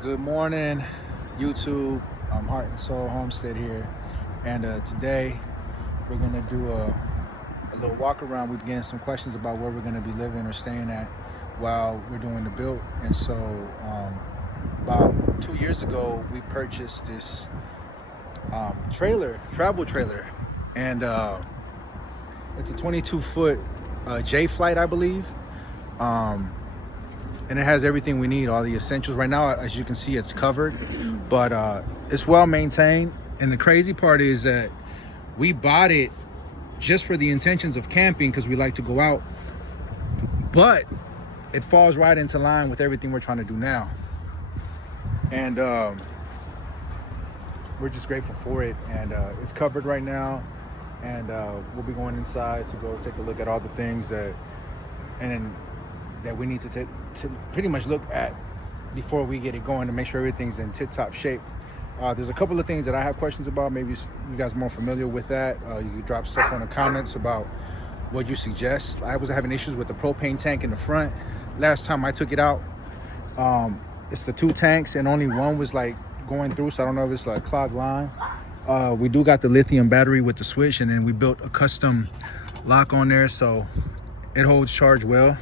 Good morning, YouTube. I'm Heart and Soul Homestead here, and today we're gonna do a little walk around. We've getting some questions about where we're gonna be living or staying at while we're doing the build. And so, about 2 years ago, we purchased this travel trailer, and it's a 22-foot J Flight, I believe. And it has everything we need, all the essentials. Right now, as you can see, it's covered, but it's well maintained. And the crazy part is that we bought it just for the intentions of camping because we like to go out, but it falls right into line with everything we're trying to do now. And we're just grateful for it. And it's covered right now. And we'll be going inside to go take a look at all the things that we need to pretty much look at before we get it going to make sure everything's in tip-top shape. There's a couple of things that I have questions about. Maybe you guys are more familiar with that. You can drop stuff in the comments about what you suggest. I was having issues with the propane tank in the front. Last time I took it out, it's the 2 tanks and only one was like going through, so I don't know if it's like a clogged line. We do got the lithium battery with the switch, and then we built a custom lock on there so it holds charge well.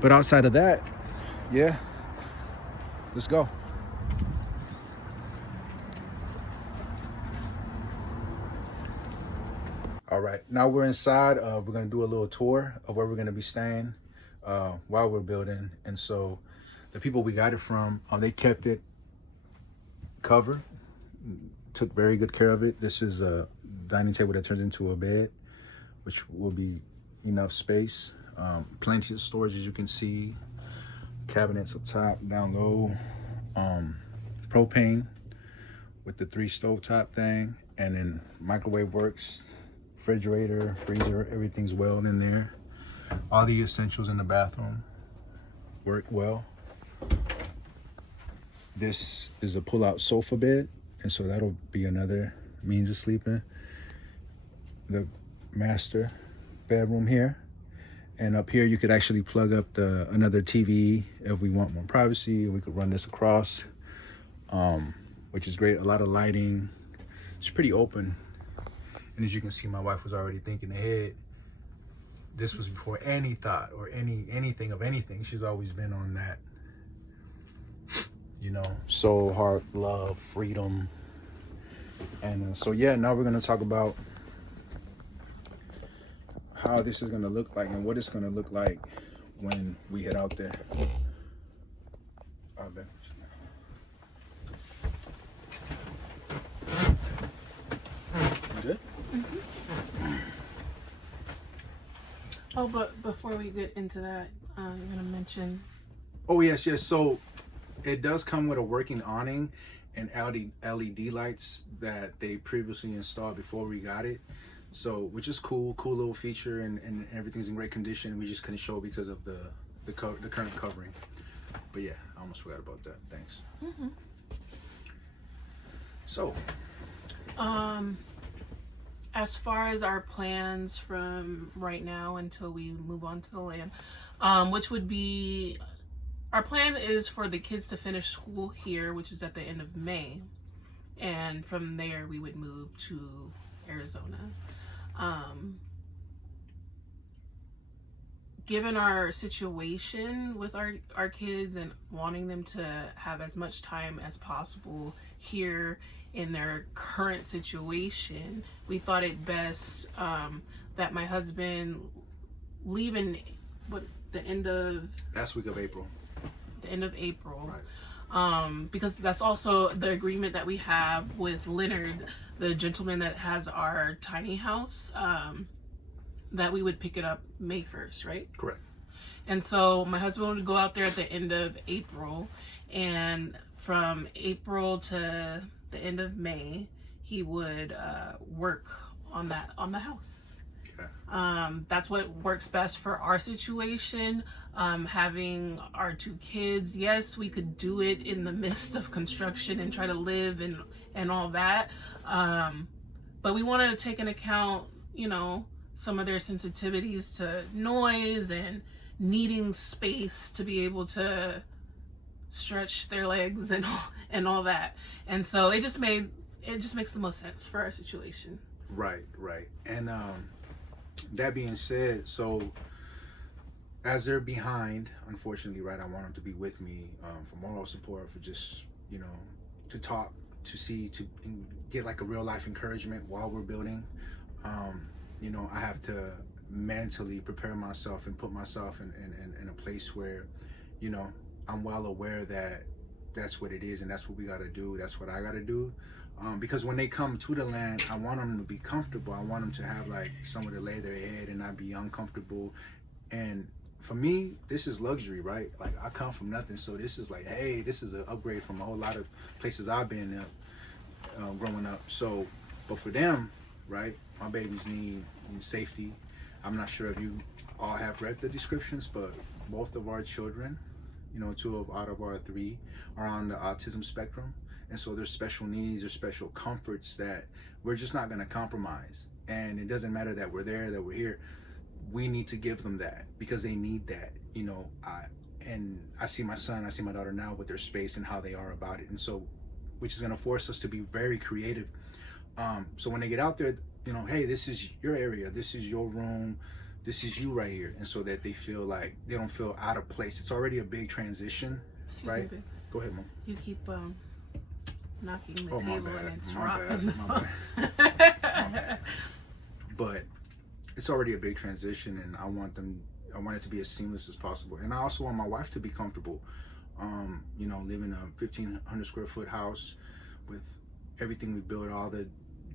But outside of that, yeah, let's go. All right, now we're inside. We're gonna do a little tour of where we're gonna be staying while we're building. And so the people we got it from, they kept it covered, took very good care of it. This is a dining table that turns into a bed, which will be enough space. Plenty of storage, as you can see. Cabinets up top, down low. Propane with the 3 stovetop thing, and then microwave works, refrigerator, freezer, everything's well in there. All the essentials in the bathroom work well. This is a pull-out sofa bed, and so that'll be another means of sleeping. The master bedroom here, and up here you could actually plug up another TV if we want more privacy. We could run this across, which is great. A lot of lighting. It's pretty open, and as you can see, my wife was already thinking ahead. This was before any thought or anything of anything. She's always been on that, you know, soul, heart, love, freedom. And so yeah, now we're gonna talk about how this is gonna look like and what it's gonna look like when we head out there. Good? Mm-hmm. Oh, but before we get into that, you're gonna mention. Oh yes. So it does come with a working awning and LED lights that they previously installed before we got it. So, which is cool little feature, and everything's in great condition. We just couldn't show because of the current covering. But yeah, I almost forgot about that. Thanks. Mm-hmm. So, as far as our plans from right now until we move on to the land, which would be, our plan is for the kids to finish school here, which is at the end of May, and from there we would move to Arizona. Given our situation with our kids and wanting them to have as much time as possible here in their current situation, we thought it best that my husband leave in the end of last week of April. The end of April. Right. Because that's also the agreement that we have with Leonard, the gentleman that has our tiny house, that we would pick it up May 1st, right? Correct. And so my husband would go out there at the end of April, and from April to the end of May, he would work on the house. Okay. That's what works best for our situation. Having our 2 kids, yes, we could do it in the midst of construction and try to live and all that. But we wanted to take into account, you know, some of their sensitivities to noise and needing space to be able to stretch their legs and all that. And so it just makes the most sense for our situation. Right. And that being said, so as they're behind, unfortunately, right, I want them to be with me for moral support, for just, to talk, to see, to get like a real life encouragement while we're building. I have to mentally prepare myself and put myself in a place where, I'm well aware that that's what it is and that's what we got to do. That's what I got to do. Because when they come to the land, I want them to be comfortable. I want them to have like somewhere to lay their head and not be uncomfortable. And for me, this is luxury, right? Like I come from nothing, so this is like, hey, this is an upgrade from a whole lot of places I've been growing up. So, but for them, right, my babies need safety. I'm not sure if you all have read the descriptions, but both of our children, 2 out of our 3 are on the autism spectrum. And so there's special needs, there's special comforts that we're just not going to compromise. And it doesn't matter that we're there, that we're here. We need to give them that because they need that, and I see my son, I see my daughter now with their space and how they are about it. And so, which is going to force us to be very creative. So when they get out there, hey, this is your area, this is your room, this is you right here. And so that they feel like they don't feel out of place. It's already a big transition, right? Me, Go ahead, Mom. you keep knocking the Oh, my table bad, and it's my rocking. bad, my bad. But it's already a big transition, and I want it to be as seamless as possible. And I also want my wife to be comfortable. Live in a 1,500 square foot house with everything we built, all the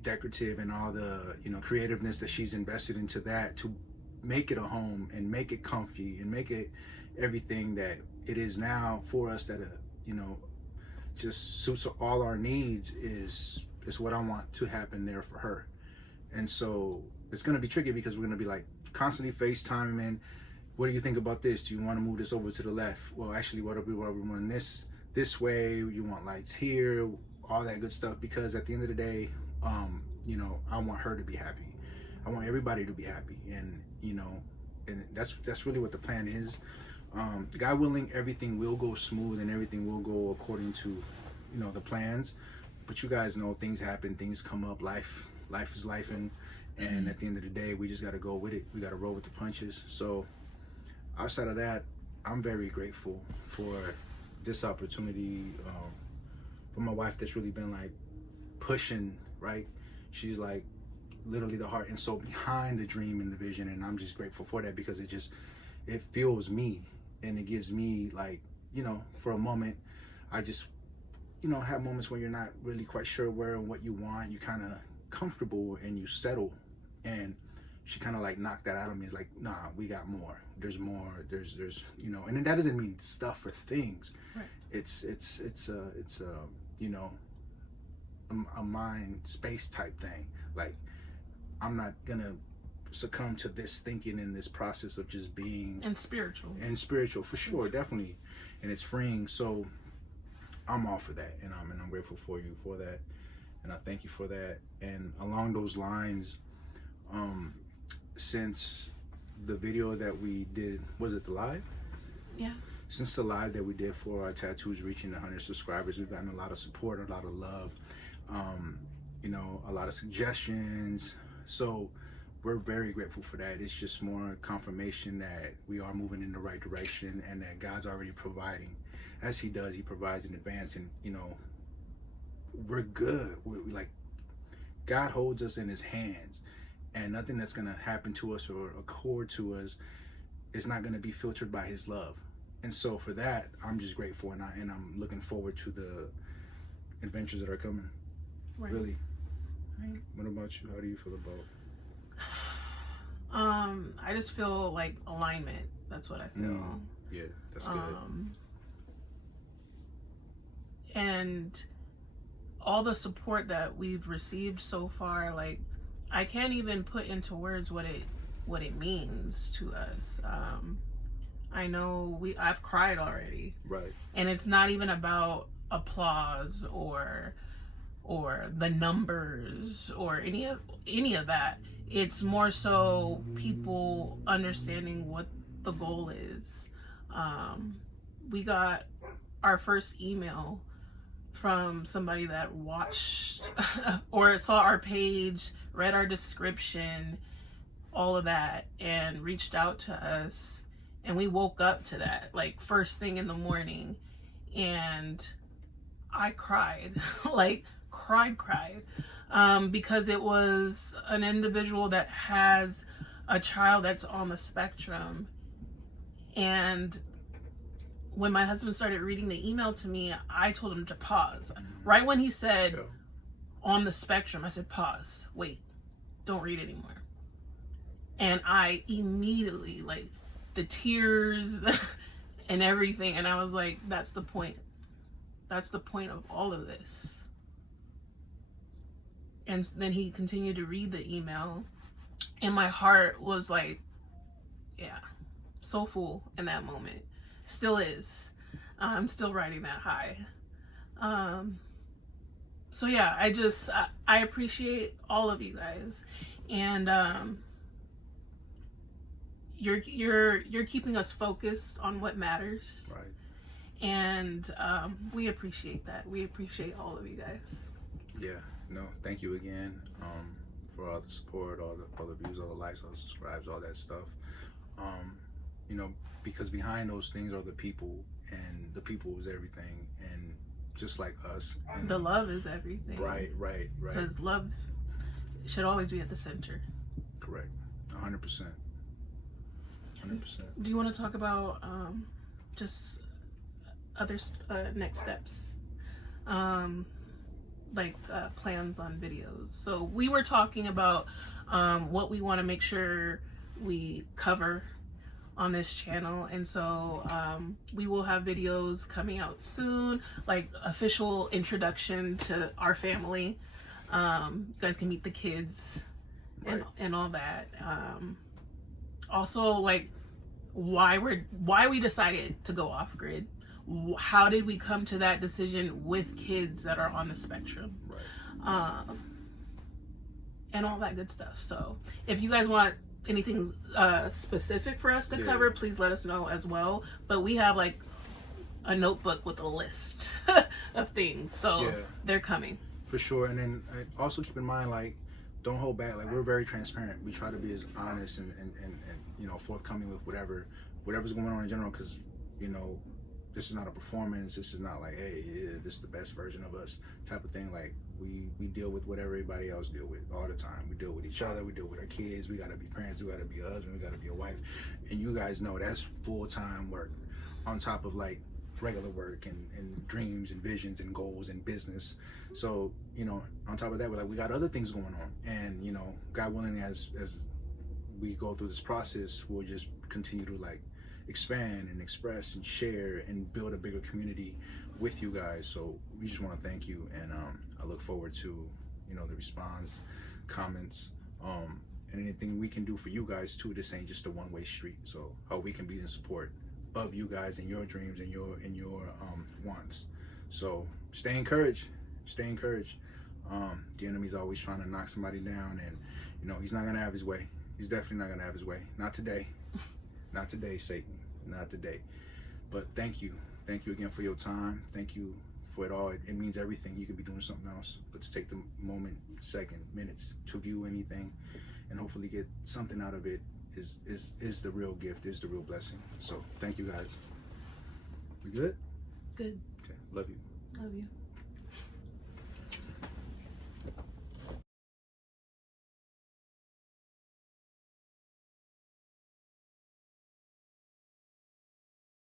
decorative and all the creativeness that she's invested into that, to make it a home and make it comfy and make it everything that it is now for us, that just suits all our needs, is what I want to happen there for her. And so it's going to be tricky because we're going to be like constantly FaceTiming. What do you think about this? Do you want to move this over to the left? Well, actually, what are we want this way? You want lights here? All that good stuff. Because at the end of the day, I want her to be happy. I want everybody to be happy. And and that's really what the plan is. God willing, everything will go smooth and everything will go according to the plans. But you guys know things happen, things come up, life is life, and at the end of the day, we just got to go with it. We got to roll with the punches. So outside of that, I'm very grateful for this opportunity, for my wife that's really been like pushing, right? She's like literally the heart and soul behind the dream and the vision, and I'm just grateful for that because it fuels me, and it gives me like, for a moment, I just have moments when you're not really quite sure where and what you want. You kind of comfortable and you settle, and she kind of like knocked that out of me. It's like, nah, we got more. There's more. There's and then that doesn't mean stuff or things. Right. It's a mind space type thing. Like, I'm not gonna succumb to this thinking in this process of just being And spiritual for sure, definitely, and it's freeing. So I'm all for that, and I'm grateful for you for that, and I thank you for that. And along those lines, since the video that we did, was it the live? Yeah. Since the live that we did for our tattoos reaching 100 subscribers, we've gotten a lot of support, a lot of love, a lot of suggestions. So we're very grateful for that. It's just more confirmation that we are moving in the right direction and that God's already providing. As he does, he provides in advance, and we're good. We're like, God holds us in his hands, and nothing that's going to happen to us or accord to us is not going to be filtered by his love. And so for that, I'm just grateful, and I'm looking forward to the adventures that are coming. Right. Really. Right. What about you? How do you feel about it? I just feel like alignment. That's what I feel. Yeah, that's good. And all the support that we've received so far, like, I can't even put into words what it means to us. I know I've cried already. Right. And it's not even about applause or the numbers or any of that. It's more so people understanding what the goal is. We got our first email from somebody that watched or saw our page, read our description, all of that, and reached out to us. And we woke up to that, like, first thing in the morning. And I cried, like, cried, because it was an individual that has a child that's on the spectrum. And when my husband started reading the email to me, I told him to pause. Right when he said on the spectrum, I said, pause, wait, don't read anymore. And I immediately, like, the tears and everything, and I was like, that's the point. That's the point of all of this. And then he continued to read the email, and my heart was like, yeah, so full in that moment. Still is. I'm still riding that high. So yeah, I appreciate all of you guys, and you're keeping us focused on what matters. Right. And we appreciate that. We appreciate all of you guys. Yeah. No, thank you again for all the support, all the views, all the likes, all the subscribes, all that stuff. You know, because behind those things are the people, and the people is everything, and just like us. And the love is everything. Right. Because love should always be at the center. Correct. 100%. 100%. Do you want to talk about just other next steps? Like plans on videos. So we were talking about what we want to make sure we cover on this channel, and so we will have videos coming out soon, like official introduction to our family. You guys can meet the kids and all that. Also, like, why we decided to go off grid. How did we come to that decision with kids that are on the spectrum? Right. And all that good stuff. So if you guys want anything specific for us to cover, please let us know as well. But we have like a notebook with a list of things, so they're coming for sure. And then also keep in mind, like, don't hold back. Like, we're very transparent. We try to be as honest and you know, forthcoming with whatever's going on in general, because, you know, this is not a performance. This is not like, hey, yeah, this is the best version of us type of thing. Like, we deal with what everybody else deal with all the time. We deal with each other. We deal with our kids. We got to be parents. We got to be a husband. We got to be a wife. And you guys know that's full-time work on top of, like, regular work and dreams and visions and goals and business. So, you know, on top of that, we got other things going on. And, you know, God willing, as we go through this process, we'll just continue to, like, expand and express and share and build a bigger community with you guys. So we just want to thank you, and I look forward to, you know, the response, comments, and anything we can do for you guys too. This ain't just a one-way street. So how we can be in support of you guys and your dreams and your wants. So stay encouraged. The enemy's always trying to knock somebody down, and, you know, he's not gonna have his way. He's definitely not gonna have his way. Not today. Not today, Satan. Not today. But thank you again for your time. Thank you for it all. It means everything. You could be doing something else, but to take the moment, second, minutes to view anything and hopefully get something out of it is the real gift, is the real blessing. So thank you guys. We good? Good. Okay. Love you. Love you.